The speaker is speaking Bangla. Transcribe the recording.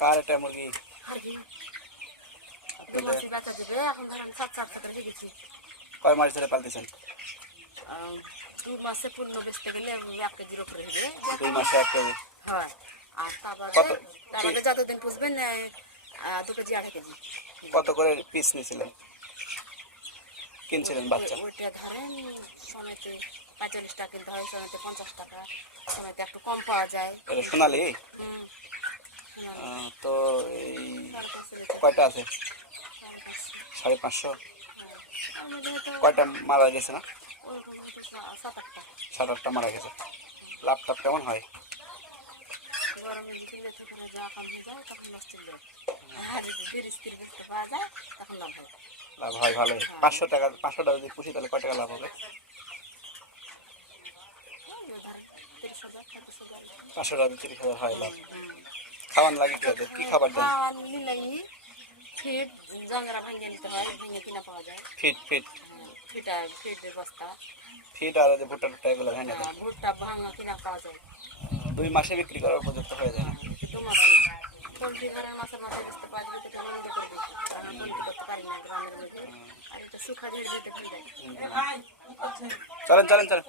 কার এটা মুরগি? এখন ধরেন 7-8 টাকা দিয়েছি। কয় মাস ধরে পালতেছেন? 2 মাসে পূর্ণ বেচতে গেলে 1 কেজির উপরে হবে। 2 মাসে 1 কেজি। হয়। আর তারপরে যতদিন পুষবেন 2 কেজি 2.5 কেজি। কত করে পিস নিয়েছিলেন, কিনছিলেন বাচ্চা? ওইটা ধরেন সময়তে 45 টাকা কিনতে হয়, সময়তে 50 টাকা, সময়তে একটু কম পাওয়া যায়। এটা সোনালি? তো এই কয়টা আছে? 550। কয়টা মারা গেছে না? 7-8টা মারা গেছে। লাভ টাভ কেমন হয়? গরমের দিনে যখন কাম হয়ে যায় তখন মাছ চলে যায়, আর যদি 30-30 বছর পাওয়া যায় তখন লাভ হয়। লাভ হয় ভালোই। 500টা যদি পুষি তাহলে কয় টাকা লাভ হবে? 500টা 30,000 হয় লাভ। খাওয়ান লাগে কি ওদের? কি খাবার দেন? খাওয়ানি লাগি ফিট জংরা ভাঙিয়ে নিতে হয়, ভেঙে কিনা পাওয়া যায়। ফিট ফিটের বস্তা, ফিট আর ওদের ভুট্টা টুট্টা এগুলো ভেঙে দেন। ভুট্টা ভাঙা কিনা পাওয়া যায়। 2 মাসে বিক্রি করার উপযুক্ত হয়ে যায় না? 2 মাসে পোলট্রি ঘরের মাছের মাথায় বেচতে পাওয়া যাবে, সেটা আনন্দ করে বেশি, কারণ পোলট্রি করতে পারি না গ্রামের মধ্যে। আর এটা শুকা ঝেড়ে যেতে কি যায়। চলেন চলেন চলেন।